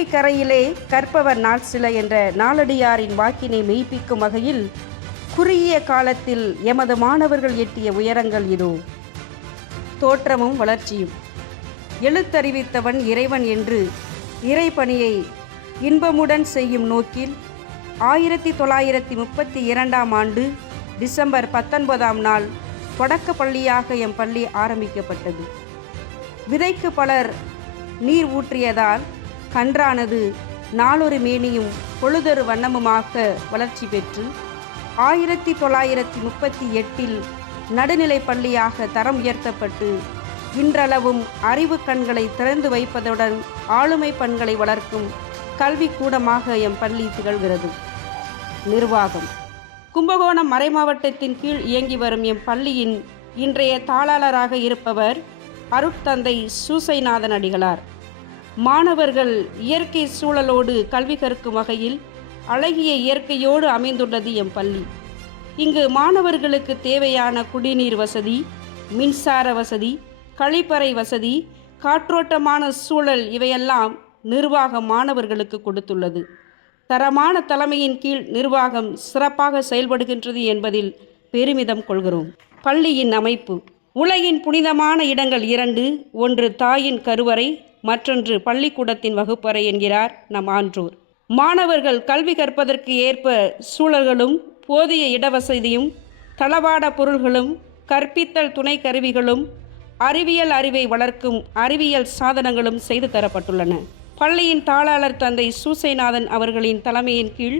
கல்வி கரையிலே கற்பவர் நாள் சில என்ற நாலடியாரின் வாக்கினை மெய்ப்பிக்கும் வகையில் குறுகிய காலத்தில் எமது மாணவர்கள் எட்டிய உயரங்கள் இதோ. தோற்றமும் வளர்ச்சியும். எழுத்தறிவித்தவன் இறைவன் என்று இறைப்பணியை இன்பமுடன் செய்யும் நோக்கில் 1932ஆம் ஆண்டு டிசம்பர் 19ஆம் நாள் தொடக்க பள்ளியாக எம் பள்ளி ஆரம்பிக்கப்பட்டது. விதைக்கு பலர் நீர் ஊற்றியதால் கன்றானது நாளொரு மேனியும் பொழுதொரு வண்ணமுமாக வளர்ச்சி பெற்று 1938இல் நடுநிலை பள்ளியாக தரம் உயர்த்தப்பட்டு இன்றளவும் அறிவு கண்களை திறந்து வைப்பதுடன் ஆளுமை பண்களை வளர்க்கும் கல்விக்கூடமாக எம் பள்ளி திகழ்கிறது. நிர்வாகம். கும்பகோணம் மறைமாவட்டத்தின் கீழ் இயங்கி வரும் எம் பள்ளியின் இன்றைய தாளாளராக இருப்பவர் அருட்தந்தை சூசைநாதன் அடிகளார். மாணவர்கள் இயற்கை சூழலோடு கல்வி கற்கும் வகையில் அழகிய இயற்கையோடு அமைந்துள்ளது எம் பள்ளி. இங்கு மாணவர்களுக்கு தேவையான குடிநீர் வசதி, மின்சார வசதி, கழிப்பறை வசதி, காற்றோட்டமான சூழல் இவையெல்லாம் நிர்வாகம் மாணவர்களுக்கு கொடுத்துள்ளது. தரமான தலைமையின் கீழ் நிர்வாகம் சிறப்பாக செயல்படுகின்றது என்பதில் பெருமிதம் கொள்கிறோம். பள்ளியின் அமைப்பு. உலகின் புனிதமான இடங்கள் 2, ஒன்று தாயின் கருவறை, மற்றொன்று பள்ளிக்கூடத்தின் வகுப்பறை என்கிறார் நம் ஆன்றோர். மாணவர்கள் கல்வி கற்பதற்கு ஏற்ப சூழல்களும் போதிய இடவசதியும் தளவாட பொருள்களும் கற்பித்தல் துணை கருவிகளும் அறிவியல் அறிவை வளர்க்கும் அறிவியல் சாதனங்களும் செய்து தரப்பட்டுள்ளன. பள்ளியின் தாளாளர் தந்தை சூசைநாதன் அவர்களின் தலைமையின் கீழ்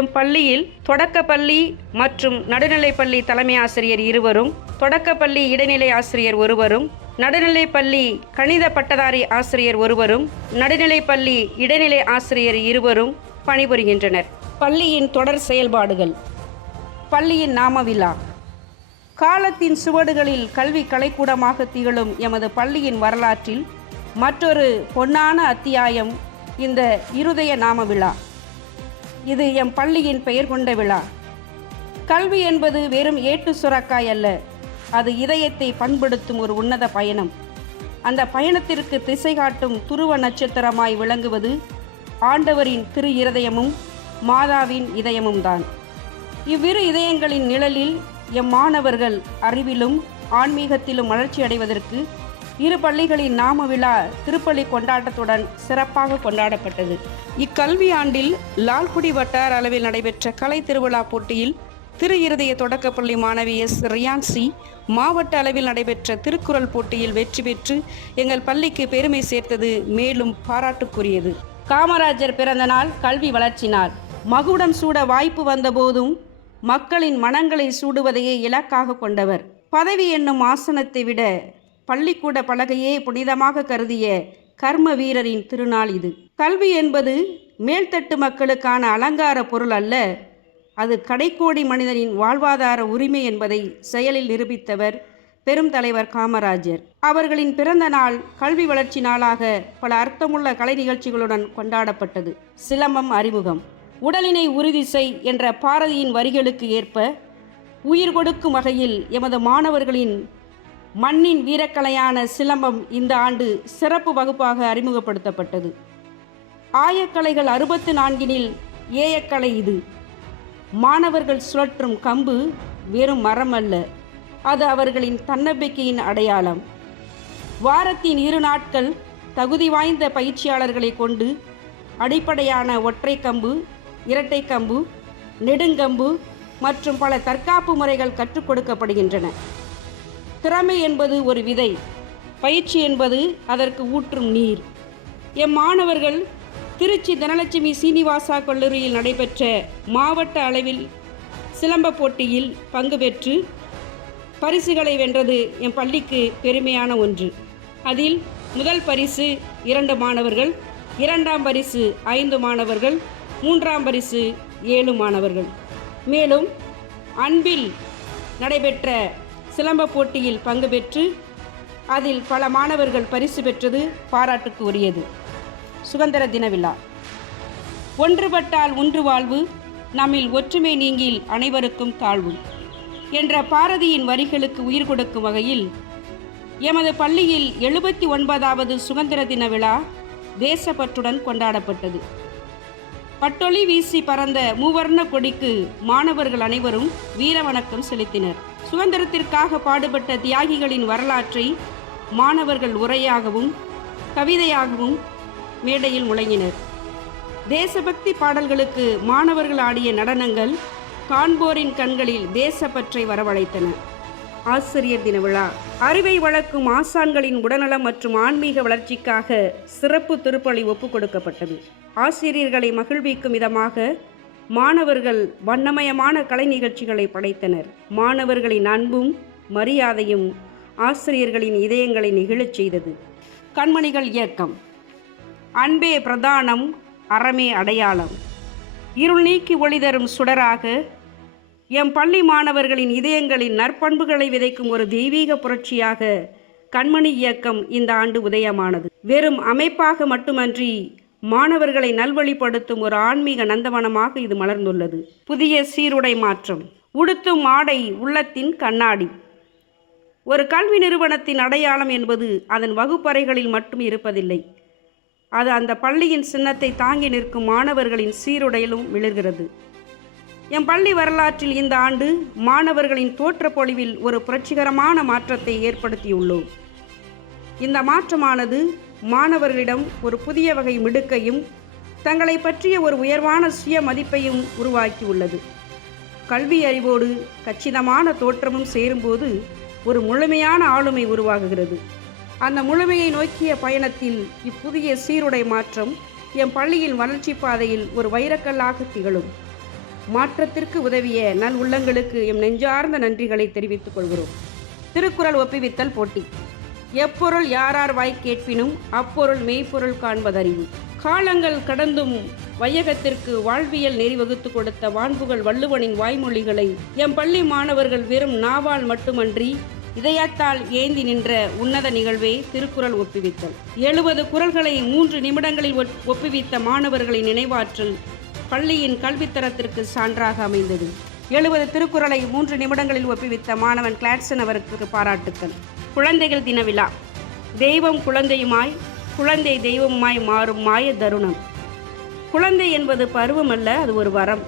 எம் பள்ளியில் தொடக்கப்பள்ளி மற்றும் நடுநிலைப்பள்ளி தலைமை ஆசிரியர் 2வரும், தொடக்கப்பள்ளி இடைநிலை ஆசிரியர் 1வரும், நடுநிலைப்பள்ளி கணித பட்டதாரி ஆசிரியர் 1வரும், நடுநிலைப்பள்ளி இடைநிலை ஆசிரியர் 2வரும் பணிபுரிகின்றனர். பள்ளியின் தொடர் செயல்பாடுகள். பள்ளியின் நாம விழா. காலத்தின் சுவடுகளில் கல்வி கலைக்கூடமாக திகழும் எமது பள்ளியின் வரலாற்றில் மற்றொரு பொன்னான அத்தியாயம் இந்த இருதய நாம விழா. இது எம் பள்ளியின் பெயர் கொண்ட விழா. கல்வி என்பது வெறும் ஏட்டு சுரக்காய் அல்ல, அது இதயத்தை பண்படுத்தும் ஒரு உன்னத பயணம். அந்த பயணத்திற்கு திசை காட்டும் துருவ நட்சத்திரமாய் விளங்குவது ஆண்டவரின் திரு இருதயமும் மாதாவின் இதயமும் தான். இவ்விரு இதயங்களின் நிழலில் எம் மாணவர்கள் அறிவிலும் ஆன்மீகத்திலும் வளர்ச்சி அடைவதற்கு இரு பள்ளிகளின் நாம விழா திருப்பள்ளி கொண்டாட்டத்துடன் சிறப்பாக கொண்டாடப்பட்டது. இக்கல்வி ஆண்டில் லால்குடி வட்டார அளவில் நடைபெற்ற கலை திருவிழா போட்டியில் திரு இருதய தொடக்கப்பள்ளி மாணவி எஸ் ரியான்சி மாவட்ட அளவில் நடைபெற்ற திருக்குறள் போட்டியில் வெற்றி பெற்று எங்கள் பள்ளிக்கு பெருமை சேர்த்தது மேலும் பாராட்டுக்குரியது. காமராஜர் பிறந்த நாள் கல்வி வளர்ச்சி நாள். மகுடம் சூட வாய்ப்பு வந்தபோதும் மக்களின் மனங்களை சூடுவதையே இலக்காக கொண்டவர். பதவி என்னும் ஆசனத்தை விட பள்ளிக்கூட பலகையே புனிதமாக கருதிய கர்ம வீரரின் திருநாள் இது. கல்வி என்பது மேல்தட்டு மக்களுக்கான அலங்கார பொருள் அல்ல, அது கடைக்கோடி மனிதனின் வாழ்வாதார உரிமை என்பதை செயலில் நிரூபித்தவர் பெரும் தலைவர் காமராஜர். அவர்களின் பிறந்த நாள் கல்வி வளர்ச்சி நாளாக பல அர்த்தமுள்ள கலை நிகழ்ச்சிகளுடன் கொண்டாடப்பட்டது. சிலம்பம் அறிமுகம். உடலினை உறுதி செய் என்ற பாரதியின் வரிகளுக்கு ஏற்ப உயிர் கொடுக்கும் வகையில் எமது மாணவர்களின் மண்ணின் வீரக்கலையான சிலம்பம் இந்த ஆண்டு சிறப்பு வகுப்பாக அறிமுகப்படுத்தப்பட்டது. ஆயக்கலைகள் 64இல் ஏயக்கலை இது. மாணவர்கள் சுழற்றும் கம்பு வெறும் மரம் அல்ல, அது அவர்களின் தன்னம்பிக்கையின் அடையாளம். வாரத்தின் 2 நாட்கள் தகுதி வாய்ந்த பயிற்சியாளர்களை கொண்டு அடிப்படையான ஒற்றை கம்பு, இரட்டை கம்பு, நெடுங்கம்பு மற்றும் பல தற்காப்பு முறைகள் கற்றுக் கொடுக்கப்படுகின்றன. திறமை என்பது ஒரு விதை, பயிற்சி என்பது அதற்கு ஊற்றும் நீர். எம் மாணவர்கள் திருச்சி தனலட்சுமி சீனிவாசா கல்லூரியில் நடைபெற்ற மாவட்ட அளவில் சிலம்ப போட்டியில் பங்கு பெற்று பரிசுகளை வென்றது எம் பள்ளிக்கு பெருமையான ஒன்று. அதில் முதல் பரிசு 2 மாணவர்கள், 2ஆம் பரிசு 5 மாணவர்கள், 3ஆம் பரிசு 7 மாணவர்கள். மேலும் அன்பில் நடைபெற்ற சிலம்ப போட்டியில் பங்கு பெற்று அதில் பல மாணவர்கள் பரிசு பெற்றது பாராட்டுக்கு உரியது. சுதந்திர தின விழா. ஒன்றுபட்டால் ஒன்று வாழ்வு, நம்மில் ஒற்றுமை நீங்கில் அனைவருக்கும் தாழ்வு என்ற பாரதியின் வரிகளுக்கு உயிர் கொடுக்கும் வகையில் எமது பள்ளியில் 79வது சுதந்திர தின விழா தேசப்பற்றுடன் கொண்டாடப்பட்டது. பட்டொளி வீசி பறந்த மூவர்ண கொடிக்கு மாணவர்கள் அனைவரும் வீர வணக்கம் செலுத்தினர். சுதந்திரத்திற்காக பாடுபட்ட தியாகிகளின் வரலாற்றை மாணவர்கள் உரையாகவும் கவிதையாகவும் மேடையில் முழங்கினர். தேசபக்தி பாடல்களுக்கு மாணவர்கள் ஆடிய நடனங்கள் காண்போரின் கண்களில் தேசப்பற்றை வரவழைத்தன. ஆசிரியர் தின விழா. அறிவை வளர்க்கும் ஆசான்களின் உடல்நலம் மற்றும் ஆன்மீக வளர்ச்சிக்காக சிறப்பு திருப்பலி ஒப்புக் கொடுக்கப்பட்டது. ஆசிரியர்களை மகிழ்விக்கும் விதமாக மாணவர்கள் வண்ணமயமான கலை நிகழ்ச்சிகளை படைத்தனர். மாணவர்களின் அன்பும் மரியாதையும் ஆசிரியர்களின் இதயங்களை நெகிழச் செய்தது. கண்மணிகள் இயக்கம். அன்பே பிரதானம், அறமே அடையாளம். இருள் நீக்கி ஒளி தரும் சுடராக எம் பள்ளி மாணவர்களின் இதயங்களின் நற்பண்புகளை விதைக்கும் ஒரு தெய்வீக புரட்சியாக கண்மணி இயக்கம் இந்த ஆண்டு உதயமானது. வெறும் அமைப்பாக மட்டுமன்றி மாணவர்களை நல்வழிப்படுத்தும் ஒரு ஆன்மீக நந்தவனமாக இது மலர்ந்துள்ளது. புதிய சீருடை மாற்றம். உடுத்தும் ஆடை உள்ளத்தின் கண்ணாடி. ஒரு கல்வி நிறுவனத்தின் அடையாளம் என்பது அதன் வகுப்பறைகளில் மட்டும் இருப்பதில்லை. அது அந்த பள்ளியின் சின்னத்தை தாங்கி நிற்கும் மாணவர்களின் சீருடையிலும் விழுகிறது. எம் பள்ளி வரலாற்றில் இந்த ஆண்டு மாணவர்களின் தோற்றப்பொழிவில் ஒரு புரட்சிகரமான மாற்றத்தை ஏற்படுத்தியுள்ளோம். இந்த மாற்றமானது மாணவர்களிடம் ஒரு புதிய வகை மிடுக்கையும் தங்களை பற்றிய ஒரு உயர்வான சுய மதிப்பையும் உருவாக்கியுள்ளது. கல்வி அறிவோடு கச்சிதமான தோற்றமும் சேரும்போது ஒரு முழுமையான ஆளுமை உருவாகுகிறது. அந்த முழுமையை நோக்கிய பயணத்தில் இப்புதிய சீருடை மாற்றம் எம் பள்ளியின் வளர்ச்சி பாதையில் ஒரு வைரக்கல்லாக திகழும். மாற்றத்திற்கு உதவிய நல் உள்ளங்களுக்கு எம் நெஞ்சார்ந்த நன்றிகளை தெரிவித்துக் கொள்கிறோம். திருக்குறள் ஒப்புவித்தல் போட்டி. எப்பொருள் யாரார் வாய் கேட்பினும் அப்பொருள் மெய்ப்பொருள் காண்பதறிவு. காலங்கள் கடந்தும் வையகத்திற்கு வாழ்வியல் நெறி வகுத்து கொடுத்த வான்புகள் வள்ளுவனின் வாய்மொழிகளை எம் பள்ளி மாணவர்கள் வெறும் நாவால் மட்டுமன்றி இதயத்தால் ஏந்தி நின்ற உன்னத நிகழ்வே திருக்குறள் ஒப்புவித்தல். 70 குறள்களை 3 நிமிடங்களில் ஒப்புவித்த மாணவர்களின் நினைவாற்றல் பள்ளியின் கல்வித்தரத்திற்கு சான்றாக அமைந்தது. 70 திருக்குறளை 3 நிமிடங்களில் ஒப்புவித்த மாணவன் கிளாட்சன் அவருக்கு பாராட்டுக்கள். குழந்தைகள் தின விழா. தெய்வம் குழந்தையுமாய், குழந்தை தெய்வமாய் மாறும் மாய தருணம். குழந்தை என்பது பருவமல்ல, அது ஒரு வரம்.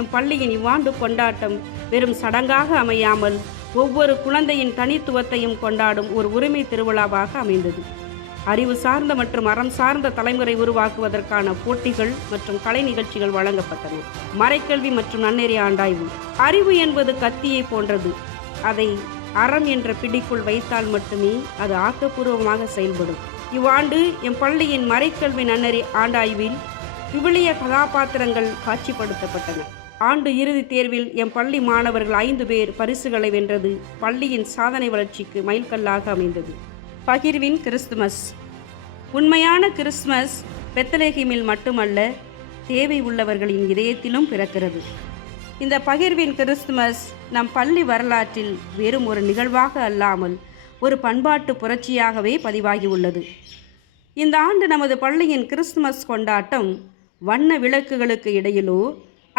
எம் பள்ளியின் இவ்வாண்டு கொண்டாட்டம் வெறும் சடங்காக அமையாமல் ஒவ்வொரு குழந்தையின் தனித்துவத்தையும் கொண்டாடும் ஒரு உரிமை திருவிழாவாக அமைந்தது. அறிவு சார்ந்த மற்றும் அறம் சார்ந்த தலைமுறை உருவாக்குவதற்கான போட்டிகள் மற்றும் கலை நிகழ்ச்சிகள் வழங்கப்பட்டன. மறைக்கல்வி மற்றும் நன்னெறி ஆண்டாய்வு. அறிவு என்பது கத்தியை போன்றது. அதை அறம் என்ற பிடிக்குள் வைத்தால் மட்டுமே அது ஆக்கப்பூர்வமாக செயல்படும். இவ்வாண்டு எம் பள்ளியின் மறைக்கல்வி நன்னெறி ஆண்டாய்வில் விவிலிய கதாபாத்திரங்கள் காட்சிப்படுத்தப்பட்டன. ஆண்டு இறுதி தேர்வில் எம் பள்ளி மாணவர்கள் 5 பேர் பரிசுகளை வென்றது பள்ளியின் சாதனை வளர்ச்சிக்கு மைல்கல்லாக அமைந்தது. பகிர்வின் கிறிஸ்துமஸ். உண்மையான கிறிஸ்துமஸ் பெத்லகேமில் மட்டுமல்ல, தேவை உள்ளவர்களின் இதயத்திலும் பிறக்கிறது. இந்த பகிர்வின் கிறிஸ்துமஸ் நம் பள்ளி வரலாற்றில் வெறும் ஒரு நிகழ்வாக அல்லாமல் ஒரு பண்பாட்டு புரட்சியாகவே பதிவாகி உள்ளது. இந்த ஆண்டு நமது பள்ளியின் கிறிஸ்துமஸ் கொண்டாட்டம் வண்ண விளக்குகளுக்கு இடையிலோ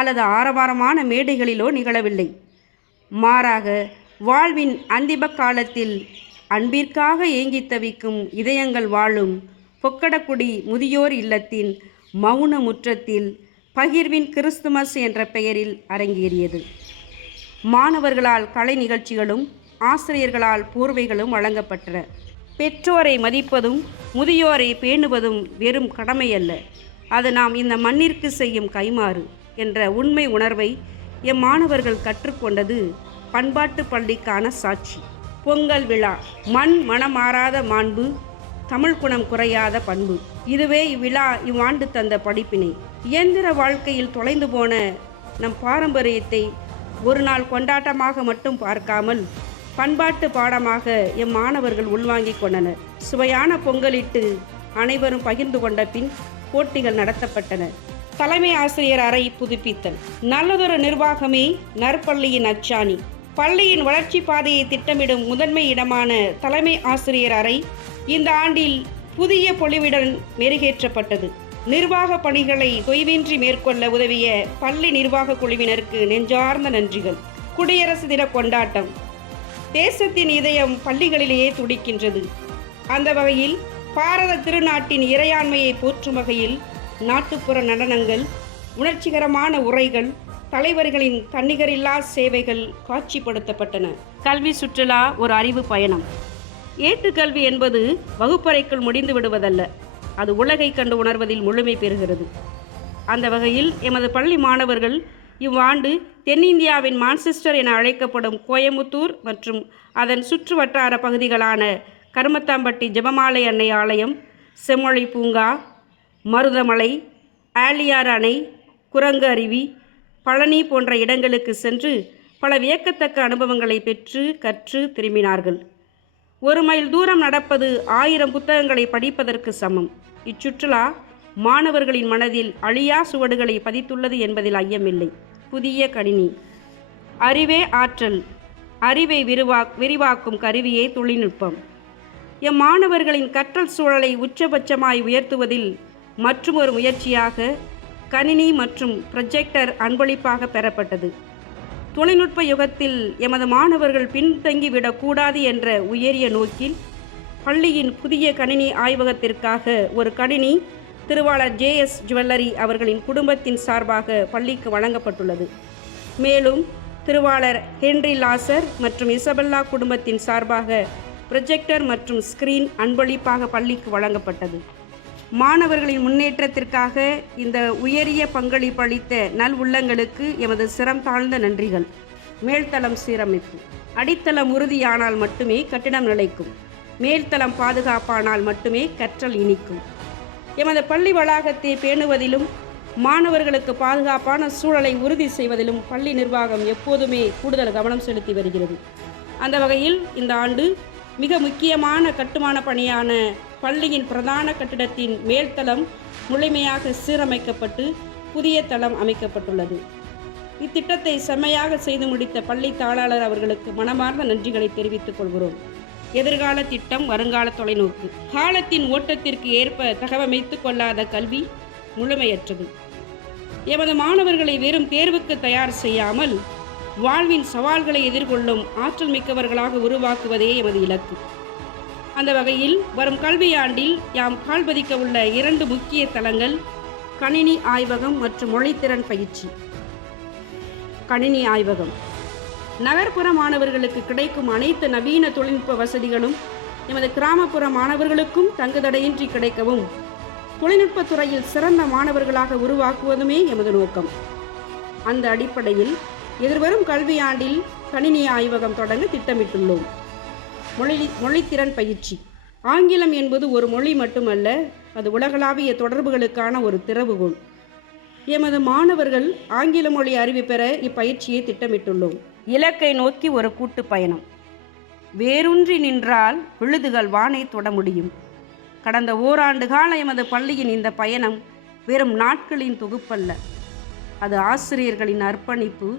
அல்லது ஆரவாரமான மேடைகளிலோ நிகழவில்லை. மாறாக வாழ்வின் அந்திம காலத்தில் அன்பிற்காக ஏங்கி தவிக்கும் இதயங்கள் வாழும் பொக்கடக்குடி முதியோர் இல்லத்தின் மௌன முற்றத்தில் பகிர்வின் கிறிஸ்துமஸ் என்ற பெயரில் அரங்கேறியது. மாணவர்களால் கலை நிகழ்ச்சிகளும் ஆசிரியர்களால் போர்வைகளும் வழங்கப்பட்டன. பெற்றோரை மதிப்பதும் முதியோரை பேணுவதும் வெறும் கடமையல்ல, அது நாம் இந்த மண்ணிற்கு செய்யும் கைமாறு என்ற உண்மை உணர்வை எம் மாணவர்கள் கற்றுக்கொண்டது பண்பாட்டு பள்ளிக்கான சாட்சி. பொங்கல் விழா. மண் மனமாறாத மாண்பு, தமிழ் குணம் குறையாத பண்பு. இதுவே இவ்விழா இவ்வாண்டு தந்த படிப்பினை. இயந்திர வாழ்க்கையில் தொலைந்து போன நம் பாரம்பரியத்தை ஒரு நாள் கொண்டாட்டமாக மட்டும் பார்க்காமல் பண்பாட்டு பாடமாக எம் மாணவர்கள் உள்வாங்கிக் கொண்டனர். சுவையான பொங்கலிட்டு அனைவரும் பகிர்ந்து கொண்ட பின் போட்டிகள் நடத்தப்பட்டன. தலைமை ஆசிரியர் அறை புதுப்பித்தல். நல்லதொரு நிர்வாகமே நற்பள்ளியின் அச்சாணி. பள்ளியின் வளர்ச்சி பாதையை திட்டமிடும் முதன்மை இடமான தலைமை ஆசிரியர் அறை இந்த ஆண்டில் புதிய பொலிவுடன் மெருகேற்றப்பட்டது. நிர்வாக பணிகளை தொய்வின்றி மேற்கொள்ள உதவிய பள்ளி நிர்வாக குழுவினருக்கு நெஞ்சார்ந்த நன்றிகள். குடியரசு தின கொண்டாட்டம். தேசத்தின் இதயம் பள்ளிகளிலேயே துடிக்கின்றது. அந்த வகையில் பாரத திருநாட்டின் இறையாண்மையை போற்றும் வகையில் நாட்டுப்புற நடனங்கள், உணர்ச்சிகரமான உரைகள், தலைவர்களின் தன்னிகரில்லா சேவைகள் காட்சிப்படுத்தப்பட்டன. கல்வி சுற்றுலா ஒரு அறிவு பயணம். ஏட்டுக்கல்வி என்பது வகுப்பறைக்குள் முடிந்து விடுவதல்ல, அது உலகை கண்டு உணர்வதில் முழுமை பெறுகிறது. அந்த வகையில் எமது பள்ளி மாணவர்கள் இவ்வாண்டு தென்னிந்தியாவின் மான்செஸ்டர் என அழைக்கப்படும் கோயமுத்தூர் மற்றும் அதன் சுற்று வட்டார பகுதிகளான கருமத்தாம்பட்டி ஜெபமாலை அன்னை ஆலயம், செம்மொழி பூங்கா, மருதமலை, ஆழியார் அணை, குரங்கு அருவி, பழனி போன்ற இடங்களுக்கு சென்று பல வியக்கத்தக்க அனுபவங்களை பெற்று கற்று திரும்பினார்கள். 1 மைல் தூரம் நடப்பது 1000 புத்தகங்களை படிப்பதற்கு சமம். இச்சுற்றுலா மாணவர்களின் மனதில் அழியா சுவடுகளை பதித்துள்ளது என்பதில் ஐயமில்லை. புதிய கணினி. அறிவே ஆற்றல், அறிவை விரிவாக்கும் கருவியே தொழில்நுட்பம். மாணவர்களின் கற்றல் சூழலை உச்சபட்சமாய் உயர்த்துவதில் மற்றுமொரு முயற்சியாக கணினி மற்றும் ப்ரொஜெக்டர் அன்பளிப்பாக பெறப்பட்டது. தொழில்நுட்ப யுகத்தில் எமது மாணவர்கள் பின்தங்கிவிடக்கூடாது என்ற உயரிய நோக்கில் பள்ளியின் புதிய கணினி ஆய்வகத்திற்காக ஒரு கணினி திருவாளர் JS ஜுவல்லரி அவர்களின் குடும்பத்தின் சார்பாக பள்ளிக்கு வழங்கப்பட்டுள்ளது. மேலும் திருவாளர் ஹென்றி லாசர் மற்றும் இசபெல்லா குடும்பத்தின் சார்பாக ப்ரொஜெக்டர் மற்றும் ஸ்கிரீன் அன்பளிப்பாக பள்ளிக்கு வழங்கப்பட்டது. மாணவர்களின் முன்னேற்றத்திற்காக இந்த உயரிய பங்களிப்பு அளித்த நல் உள்ளங்களுக்கு எமது சிரம் தாழ்ந்த நன்றிகள். மேல்தளம் சீரமைப்பு. அடித்தளம் உறுதியானால் மட்டுமே கட்டிடம் நிலைக்கும். மேல்தளம் பாதுகாப்பானால் மட்டுமே கற்றல் இனிக்கும். எமது பள்ளி வளாகத்தை பேணுவதிலும் மாணவர்களுக்கு பாதுகாப்பான சூழலை உறுதி செய்வதிலும் பள்ளி நிர்வாகம் எப்போதுமே கூடுதல் கவனம் செலுத்தி வருகிறது. அந்த வகையில் இந்த ஆண்டு மிக முக்கியமான கட்டுமான பணியான பள்ளியின் பிரதான கட்டிடத்தின் மேல்தளம் முழுமையாக சீரமைக்கப்பட்டு புதிய தளம் அமைக்கப்பட்டுள்ளது. இத்திட்டத்தை செம்மையாக செய்து முடித்த பள்ளி தாளாளர் அவர்களுக்கு மனமார்ந்த நன்றிகளை தெரிவித்துக் கொள்கிறோம். எதிர்கால திட்டம், வருங்கால தொலைநோக்கு. காலத்தின் ஓட்டத்திற்கு ஏற்ப தகவமைத்து கொள்ளாத கல்வி முழுமையற்றது. எமது மாணவர்களை வெறும் தேர்வுக்கு தயார் செய்யாமல் வாழ்வின் சவால்களை எதிர்கொள்ளும் ஆற்றல் மிக்கவர்களாக உருவாக்குவதே எமது இலக்கு. அந்த வகையில் வரும் கல்வியாண்டில் யாம் கால்பதிக்க உள்ள 2 முக்கிய தளங்கள் கணினி ஆய்வகம் மற்றும் மொழித்திறன் பயிற்சி. கணினி ஆய்வகம் நகர்ப்புற மாணவர்களுக்கு கிடைக்கும் அனைத்து நவீன தொழில்நுட்ப வசதிகளும் எமது கிராமப்புற மாணவர்களுக்கும் தங்குதடையின்றி கிடைக்கவும் தொழில்நுட்பத் துறையில் சிறந்த மாணவர்களாக உருவாக்குவதுமே எமது நோக்கம். அந்த அடிப்படையில் எதிர்வரும் கல்வியாண்டில் கணினி ஆய்வகம் தொடங்க திட்டமிட்டுள்ளோம். மொழித்திறன் பயிற்சி. ஆங்கிலம் என்பது ஒரு மொழி மட்டுமல்ல, அது உலகளாவிய தொடர்புகளுக்கான ஒரு திறவுகோல். எமது மாணவர்கள் ஆங்கில மொழி அறிவு பெற இப்பயிற்சியை திட்டமிட்டுள்ளோம். இலக்கை நோக்கி ஒரு கூட்டு பயணம். வேரூன்றி நின்றால் விழுதுகள் வானை தொட முடியும். கடந்த ஓராண்டு கால எமது பள்ளியின் இந்த பயணம் வெறும் நாட்களின் தொகுப்பல்ல, அது ஆசிரியர்களின் அர்ப்பணிப்பு,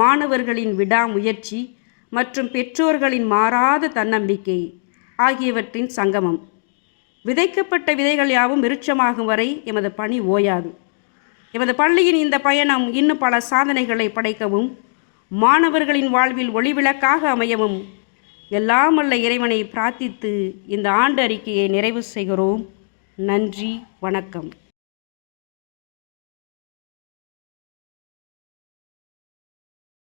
மாணவர்களின் விடாமுயற்சி மற்றும் பெற்றோர்களின் மாறாத தன்னம்பிக்கை ஆகியவற்றின் சங்கமம். விதைக்கப்பட்ட விதைகள் யாவும் விருட்சமாகும் வரை எமது பணி ஓயாது. எமது பள்ளியின் இந்த பயணம் இன்னும் பல சாதனைகளை படைக்கவும் மாணவர்களின் வாழ்வில் ஒளிவிளக்காக அமையவும் எல்லாம் வல்ல இறைவனை பிரார்த்தித்து இந்த ஆண்டு அறிக்கையை நிறைவு செய்கிறோம். நன்றி, வணக்கம்.